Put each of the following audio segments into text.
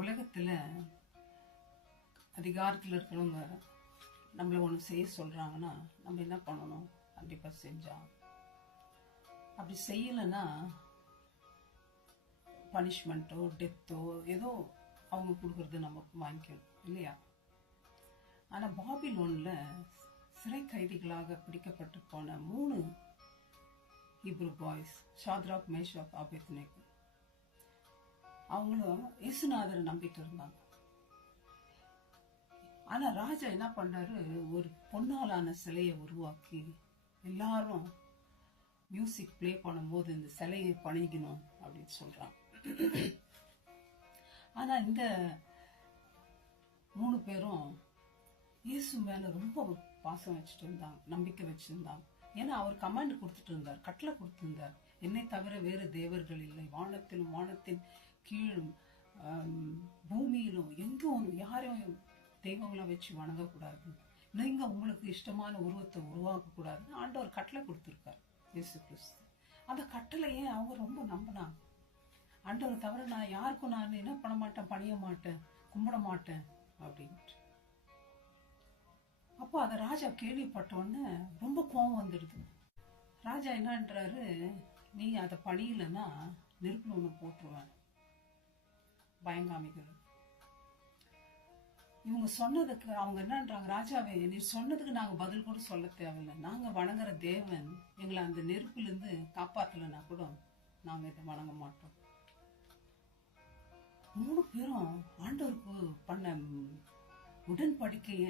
உலகத்துல அதிகாரத்தில் இருக்கிறவங்க நம்மளை ஒன்று செய்ய சொல்றாங்கன்னா நம்ம என்ன பண்ணணும்? கண்டிப்பா செஞ்சா. அப்படி செய்யலைன்னா பனிஷ்மெண்ட்டோ டெத்தோ ஏதோ அவங்க கொடுக்கறது நமக்கு வாங்கிக்கணும் இல்லையா? ஆனா பாபிலோன்ல சிறை கைதிகளாக பிடிக்கப்பட்டு போன 3 Hebrew boys, Shadrach, Meshach, Abednego, அவங்களும் இயேசுநாதரை நம்பிட்டு இருந்தாங்க. ஆனா ராஜா என்ன பண்றாரு, ஒரு பொன்னாலான சிலையை உருவாக்கி எல்லாரும் மியூசிக் பிளே பண்ணும்போது இந்த சிலையை பணிக்கணும் அப்படின்னு சொல்றாங்க. ஆனா இந்த 3 பேரும் இயேசு மேல ரொம்ப பாசம் வச்சுட்டு இருந்தாங்க, நம்பிக்கை வச்சிருந்தாங்க. ஏன்னா அவர் கமாண்ட் கொடுத்துட்டு இருந்தார், கட்டளை கொடுத்திருந்தார், என்னை தவிர வேறு தேவர்கள் இல்லை, வானத்திலும் வானத்தின் கீழும் பூமியிலும் எங்கும் யாரையும் தெய்வங்களை வச்சு வணங்கக்கூடாது, நீங்க உங்களுக்கு இஷ்டமான உருவத்தை உருவாக்க கூடாதுன்னு ஆண்டவர் கட்டளை கொடுத்திருக்காரு இயேசு கிறிஸ்து. அந்த கட்டளையே அவங்க ரொம்ப நம்பினாங்க. ஆண்டவர் தவிர நான் யாருக்கும் நான் என்ன பண்ண மாட்டேன், பணிய மாட்டேன், கும்பிட மாட்டேன் அப்படின்ட்டு. அப்போ அதை ராஜா கேள்விப்பட்டோன்னு ரொம்ப கோபம் வந்துடுது. ராஜா என்னன்றாரு, நீ அதை பணியலன்னா நெருப்புல ஒண்ணு போட்டுருவேன் பயங்காமிகள். இவங்க சொன்னதுக்கு அவங்க என்னன்றாங்க, ராஜாவே நீ சொன்னதுக்கு நாங்க பதில் கூட சொல்ல தேவையில்லை, நாங்க வணங்குற தேவன் எங்களை அந்த நெருப்புல இருந்து காப்பாத்தலைன்னா கூட நாங்க இதை வணங்க மாட்டோம். 3 பேரும் ஆண்டவருக்கு பண்ண உடன்படிக்கைய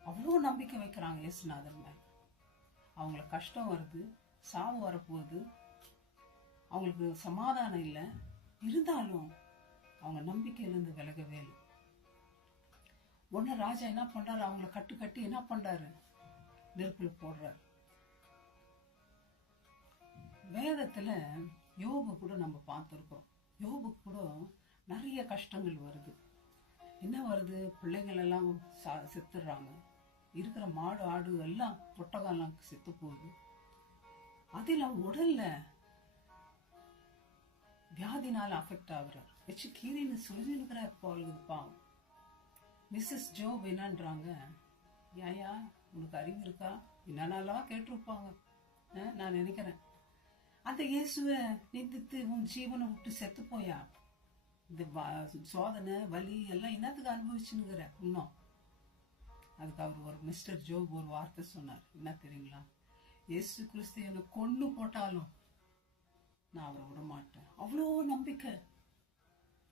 அவ்வளோ நம்பிக்கை வைக்கிறாங்க இயேசுநாதர் மேல. அவங்களுக்கு கஷ்டம் வருது, சாவு வரப்போகுது, அவங்களுக்கு சமாதானம் இல்லை, இருந்தாலும் அவங்க நம்பிக்கையிலிருந்து விலகவே இல்லை. உடனே ராஜா என்ன பண்றாரு, அவங்கள கட்டி என்ன பண்றாரு, நெருப்புல போடுறாரு. வேதத்துல யோபு கூட நம்ம பார்த்திருக்கோம். யோபு கூட நிறைய கஷ்டங்கள் வருது. என்ன வருது, பிள்ளைகள் எல்லாம் செத்துடுறாங்க, இருக்கிற மாடு ஆடு எல்லாம் ஒட்டகம் செத்து போகுது, அதில் உடல்ல வியாதினால அஃபெக்ட் ஆகுறாரு, வச்சு கீரின்னு சொல்லிருக்கிறார் போகுது பாவம். மிஸ்ஸஸ் ஜோப் என்னன்றாங்க, ஏயா உனக்கு அறிவு இருக்கா, என்னன்னாலாம் கேட்டிருப்பாங்க. நான் நினைக்கிறேன், அந்த இயேசுவை நிந்தித்து உன் ஜீவனை விட்டு செத்து போயா, இந்த சோதனை வலி எல்லாம் என்னத்துக்கு அனுபவிச்சுன்னுங்கிற இன்னும். அதுக்கு அவர் ஒரு மிஸ்டர் ஜோப் ஒரு வார்த்தை சொன்னார், என்ன தெரியுங்களா, இயேசு கிறிஸ்து என்னை கொன்னு போட்டாலும் நான் அவரை விட மாட்டேன். அவ்வளோ நம்பிக்கை